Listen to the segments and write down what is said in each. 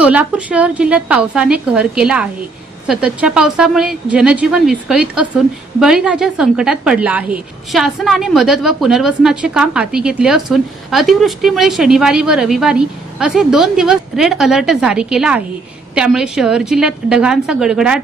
सोलापूर शहर जिल्ह्यात पावसाने कहर केला आहे। सततच्या पावसामुळे जनजीवन विस्कळीत असून बळीराजा संकटात पडला आहे। शासनाने मदत व पुनर्वसनाचे काम हाती घेतले असून अतिवृष्टीमुळे शनिवारी व रविवारी असे 2 दिवस रेड अलर्ट जारी केला आहे। त्यामुळे शहर जिल्ह्यात ढगांचा गडगडाट,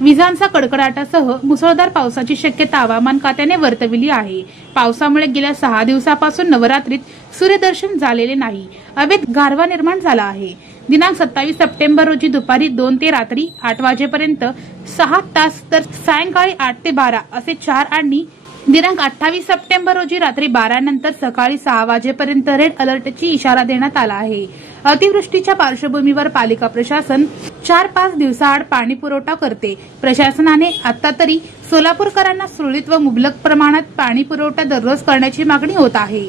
विजांचा कडकडाटासह मुसळधार पावसाची शक्यता हवामान खात्याने वर्तविली आहे। पावसामुळे गेल्या 6 दिवसापासून नवरात्रीत सूर्यदर्शन झालेले नाही। अवैध गारवा निर्माण झाला आहे। दिनांक 27 सप्टेंबर रोजी दुपारी 2 ते रात्री 8 वाजेपर्यंत 6 तास तर सायंकाळी 8 ते 12 असे 4 आणि दिनांक 28 सप्टेंबर रोजी रात्री 12 नंतर सकाळी 6 वाजेपर्यंत रेड अलर्टची इशारा देण्यात आला आहे। अतिवृष्टीच्या पार्श्वभूमीवर पालिका प्रशासन 4-5 दिवसाआड पाणी पुरवठा करते। प्रशासनाने आता तरी सोलापूरकरांना सुरळीत व मुबलक प्रमाणात पाणी पुरवठा दररोज करण्याची मागणी होत आहे।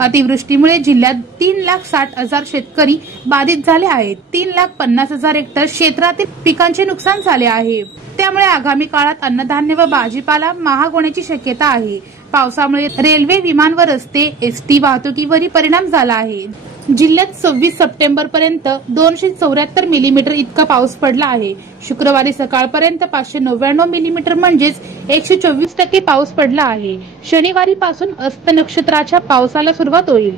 अतिवृष्टीमुळे जिल्ह्यात 3,60,000 शेतकरी बाधित झाले आहेत। 3,50,000 हेक्टर क्षेत्रातील पिकांचे नुकसान झाले आहे। त्यामुळे आगामी काळात अन्नधान्य व भाजीपाला महाग होण्याची शक्यता आहे। पावसामुळे रेल्वे, विमान व रस्ते, एसटी वाहतुकीवरही परिणाम झाला आहे। जिल्ह्यात 26 सप्टेंबर पर्यंत 274 मिलीमीटर इतका पाऊस पडला आहे। शुक्रवारी सकाळपर्यंत 599 मिलीमीटर म्हणजेच 124% पाऊस पडला आहे। शनिवारी पासून हस्त नक्षत्राच्या पावसाला सुरुवात होईल।